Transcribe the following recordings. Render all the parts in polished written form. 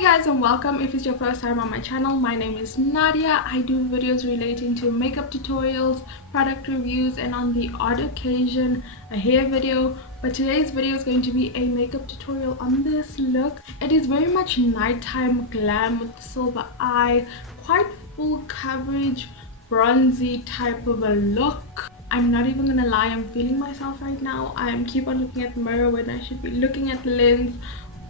Hey guys, and welcome. If it's your first time on my channel, my name is Nadia. I do videos relating to makeup tutorials, product reviews, and on the odd occasion a hair video. But today's video is going to be a makeup tutorial on this look. It is very much nighttime glam with silver eye, quite full coverage, bronzy type of a look. I'm not even gonna lie, I'm feeling myself right now. I keep on looking at the mirror when I should be looking at the lens,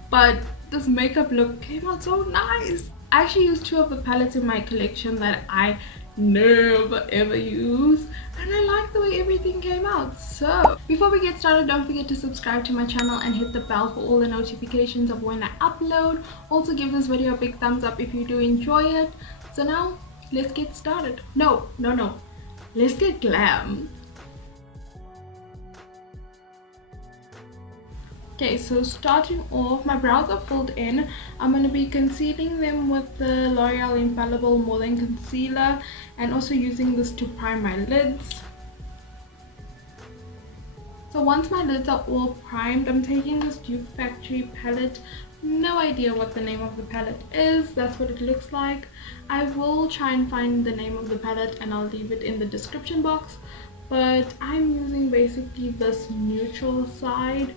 but this makeup look came out so nice. I actually used two of the palettes in my collection that I never ever use, and I like the way everything came out. So before we get started, don't forget to subscribe to my channel and hit the bell for all the notifications of when I upload. Also give this video a big thumbs up if you do enjoy it. So now let's get started. No, let's get glam. Okay, so starting off, my brows are filled in. I'm going to be concealing them with the L'Oreal Infallible More Than Concealer, and also using this to prime my lids. So once my lids are all primed, I'm taking this Dupe Factory palette. No idea what the name of the palette is. That's what it looks like. I will try and find the name of the palette and I'll leave it in the description box. But I'm using basically this neutral side.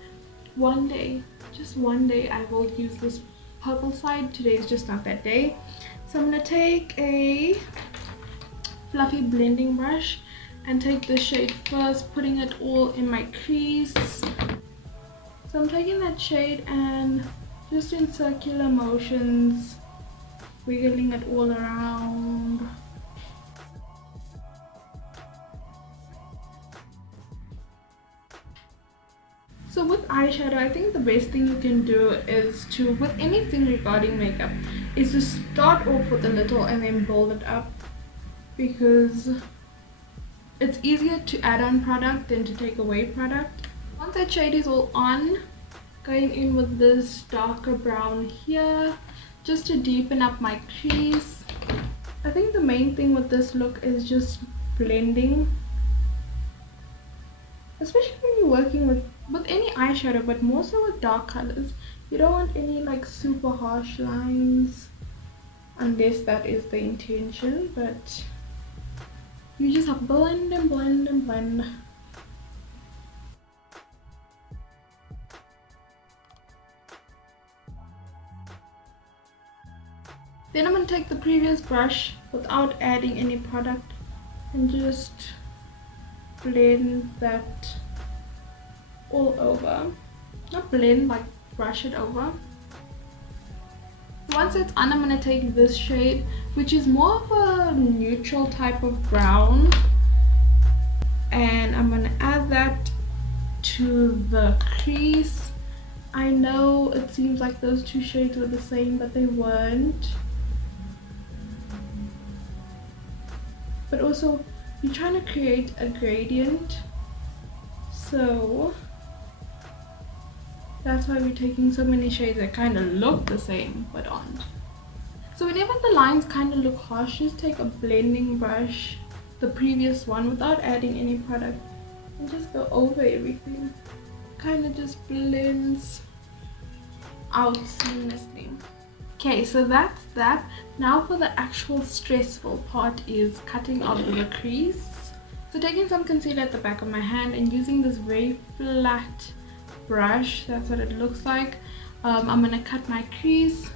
One day, just one day, I will use this purple side. Today is just not that day. So I'm going to take a fluffy blending brush and take the shade first, putting it all in my crease. So I'm taking that shade and just in circular motions, wiggling it all around. So with eyeshadow, I think the best thing you can do is to, with anything regarding makeup, is to start off with a little and then build it up, because it's easier to add on product than to take away product. Once that shade is all on, going in with this darker brown here, just to deepen up my crease. I think the main thing with this look is just blending, especially when you're working with any eyeshadow, but more so with dark colors. You don't want any like super harsh lines, unless that is the intention, but you just have to blend and blend and blend. Then I'm going to take the previous brush without adding any product and just blend that all over. Not blend, like brush it over. Once it's on, I'm going to take this shade, which is more of a neutral type of brown, and I'm going to add that to the crease. I know it seems like those two shades were the same, but they weren't. But also, you're trying to create a gradient, so that's why we're taking so many shades that kind of look the same but aren't. So whenever the lines kind of look harsh, just take a blending brush, the previous one, without adding any product, and just go over everything. Kind of just blends out seamlessly. Okay, so that's that. Now for the actual stressful part is cutting off the crease. So taking some concealer at the back of my hand and using this very flat brush, that's what it looks like. I'm going to cut my crease.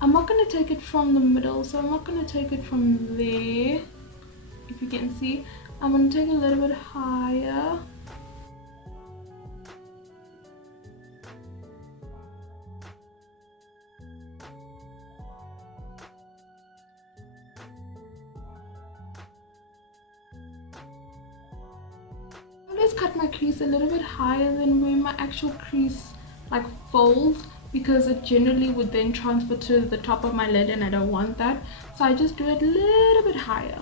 I'm not going to take it from the middle, so I'm not going to take it from there. If you can see, I'm going to take a little bit higher. Cut my crease a little bit higher than where my actual crease like folds, because it generally would then transfer to the top of my lid and I don't want that, so I just do it a little bit higher.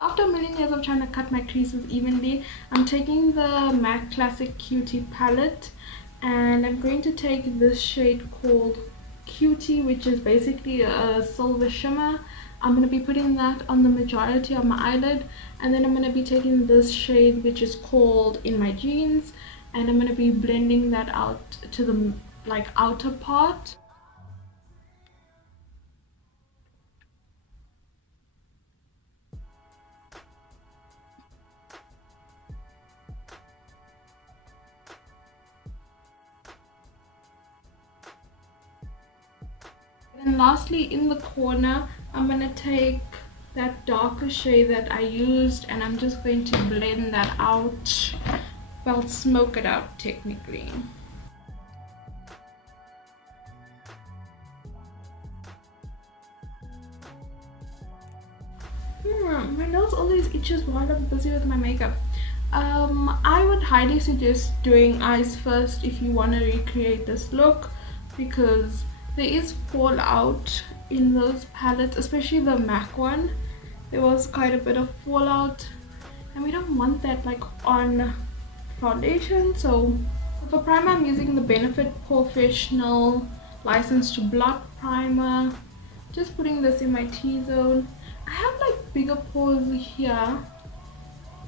After a million years of trying to cut my creases evenly, I'm taking the MAC Classic Cutie palette, and I'm going to take this shade called Cutie, which is basically a silver shimmer. I'm going to be putting that on the majority of my eyelid, and then I'm going to be taking this shade which is called In My Jeans, and I'm going to be blending that out to the like outer part. And lastly, in the corner, I'm going to take that darker shade that I used, and I'm just going to blend that out. Well, smoke it out technically. My nose always itches while I'm busy with my makeup. I would highly suggest doing eyes first if you want to recreate this look, because there is fallout in those palettes, especially the MAC one. There was quite a bit of fallout, and we don't want that like on foundation. So for primer, I'm using the Benefit Professional License to Blot primer. Just putting this in my T-zone. I have like bigger pores here,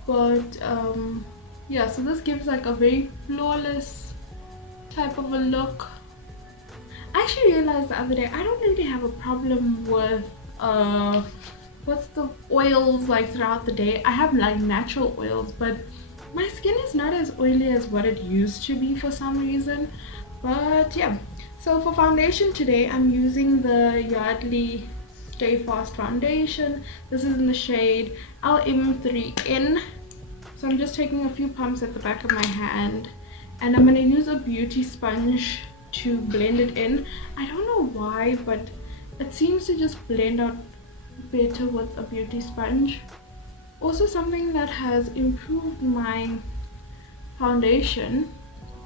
but yeah, so this gives like a very flawless type of a look. I actually realized the other day I don't really have a problem with what's the oils like throughout the day. I have like natural oils, but my skin is not as oily as what it used to be for some reason. But yeah, so for foundation today, I'm using the Yardley Stayfast foundation. This is in the shade LM3N. So I'm just taking a few pumps at the back of my hand, and I'm going to use a beauty sponge to blend it in. I don't know why, but it seems to just blend out better with a beauty sponge. Also, something that has improved my foundation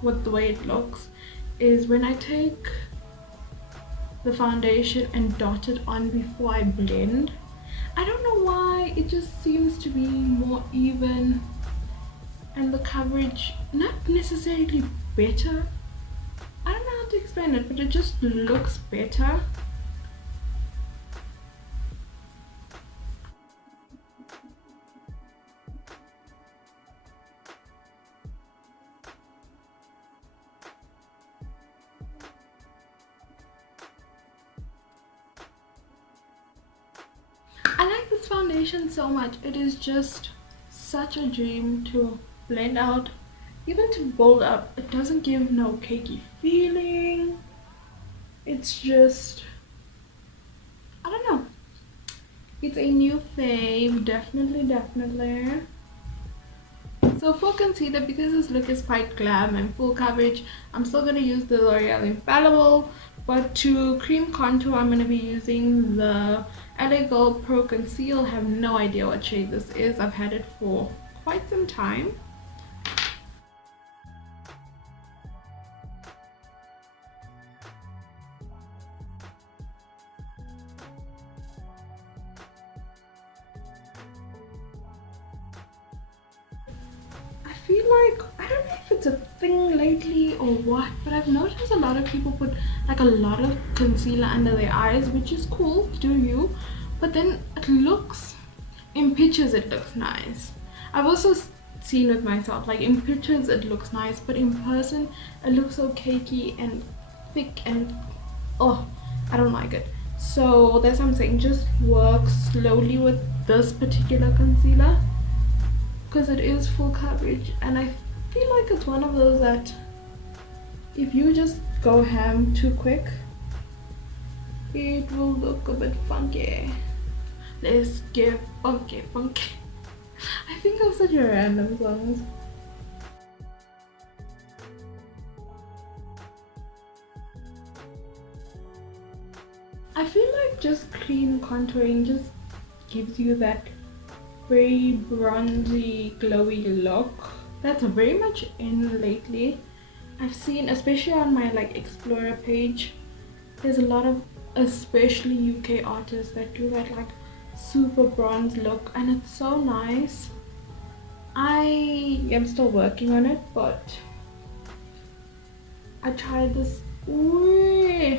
with the way it looks is when I take the foundation and dot it on before I blend. I don't know why, it just seems to be more even, and the coverage not necessarily better. I don't know how to explain it, but it just looks better. I like this foundation so much. It is just such a dream to blend out, even to build up. It doesn't give no cakey feeling. It's just, I don't know. It's a new fave, definitely. So for concealer, because this look is quite glam and full coverage, I'm still going to use the L'Oreal Infallible. But to cream contour, I'm going to be using the LA Girl Pro Conceal. I have no idea what shade this is. I've had it for quite some time. I feel like, I don't know if it's a thing lately or what, but I've noticed a lot of people put like a lot of concealer under their eyes, which is cool, do you, but then it looks, in pictures it looks nice. I've also seen with myself, like in pictures it looks nice, but in person it looks so cakey and thick, and oh, I don't like it. So that's what I'm saying, just work slowly with this particular concealer, because it is full coverage, and I feel like it's one of those that if you just go ham too quick, it will look a bit funky. Let's get funky. I think of such a random songs. I feel like just clean contouring just gives you that very bronzy, glowy look. That's very much in lately. I've seen, especially on my like Explorer page, there's a lot of especially UK artists that do that like super bronze look, and it's so nice. I am still working on it, but I tried this. Ooh.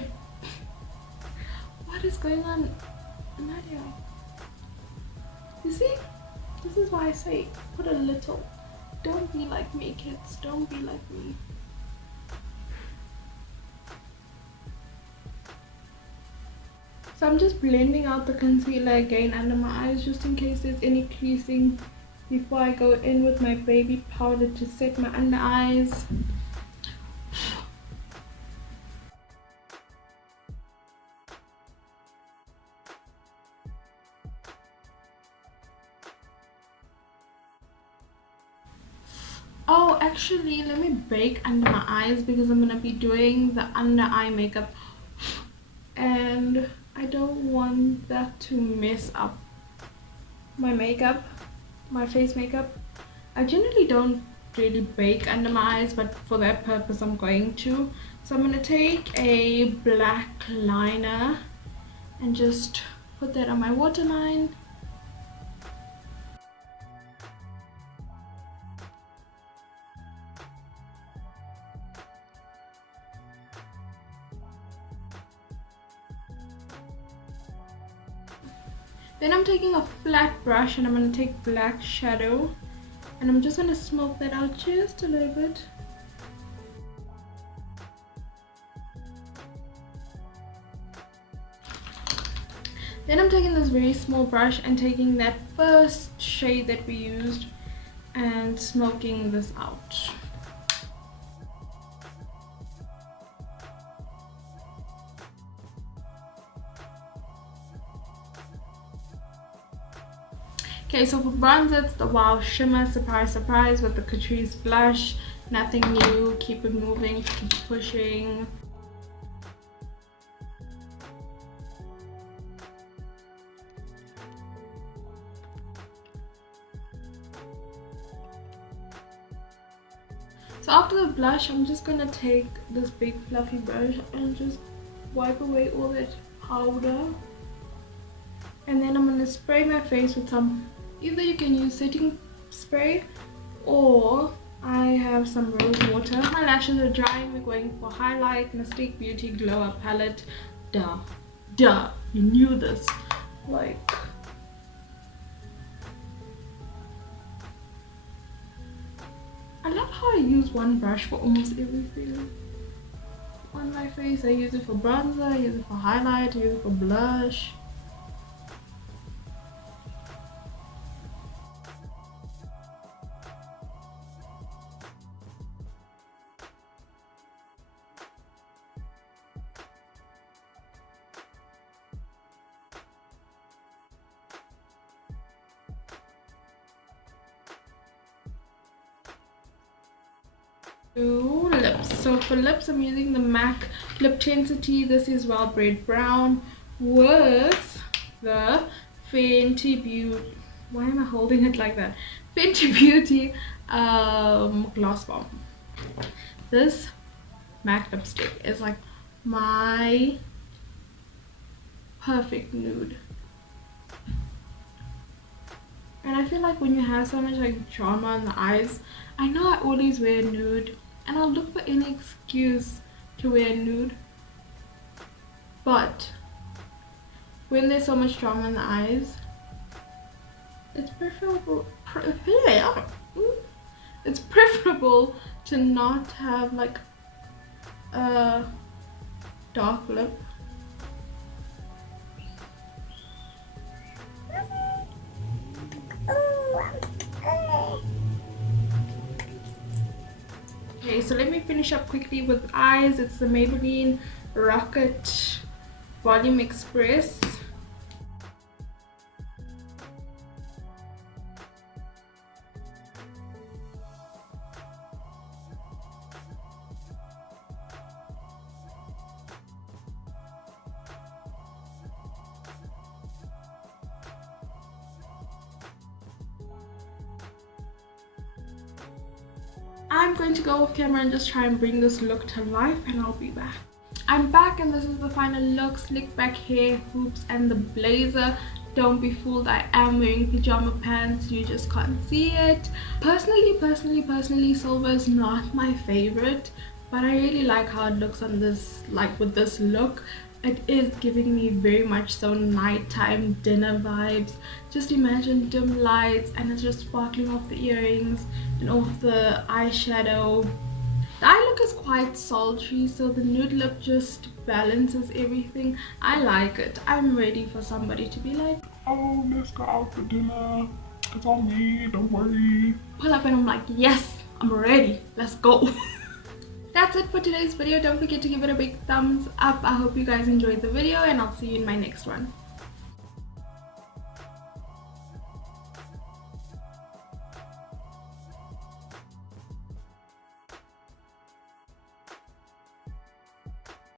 What is going on, Nadia? You see, this is why I say put a little. Don't be like me, kids, don't be like me. So I'm just blending out the concealer again under my eyes, just in case there's any creasing, before I go in with my baby powder to set my under eyes. Oh, actually, let me bake under my eyes because I'm gonna be doing the under eye makeup, and I don't want that to mess up my makeup, my face makeup. I generally don't really bake under my eyes, but for that purpose I'm going to. So I'm gonna take a black liner and just put that on my waterline. Then I'm taking a flat brush and I'm going to take black shadow and I'm just going to smoke that out just a little bit. Then I'm taking this very small brush and taking that first shade that we used and smoking this out. Okay, so for bronzer, it's the Wow Shimmer Surprise Surprise with the Catrice blush. Nothing new, keep it moving, keep pushing. So after the blush, I'm just gonna take this big fluffy brush and just wipe away all that powder. And then I'm gonna spray my face with some, either you can use setting spray or I have some rose water. My lashes are drying. We're going for highlight, Mystique Beauty Glow Up palette. Duh, you knew this. Like, I love how I use one brush for almost everything on my face. I use it for bronzer, I use it for highlight, I use it for blush. Lips. So for lips, I'm using the MAC Liptensity. This is Bred brown with the Fenty Beauty. Why am I holding it like that? Fenty Beauty Gloss Bomb. This MAC lipstick is like my perfect nude. And I feel like when you have so much like drama in the eyes, I know I always wear nude and I'll look for any excuse to wear nude, but when there's so much drama in the eyes, it's preferable to not have like a dark lip. Okay, so let me finish up quickly with eyes. It's the Maybelline Rocket Volume Express. I'm going to go off camera and just try and bring this look to life and I'll be back. I'm back and this is the final look. Slick back hair, hoops and the blazer. Don't be fooled, I am wearing pajama pants, you just can't see it. Personally, silver is not my favorite, but I really like how it looks on this, like with this look. it is giving me very much so nighttime dinner vibes. Just imagine dim lights and it's just sparkling off the earrings and off the eyeshadow. The eye look is quite sultry, so the nude lip just balances everything. I like it. I'm ready for somebody to be like, oh, let's go out for dinner. It's on me, don't worry. Pull up and I'm like, yes, I'm ready. Let's go. That's it for today's video. Don't forget to give it a big thumbs up. I hope you guys enjoyed the video and I'll see you in my next one.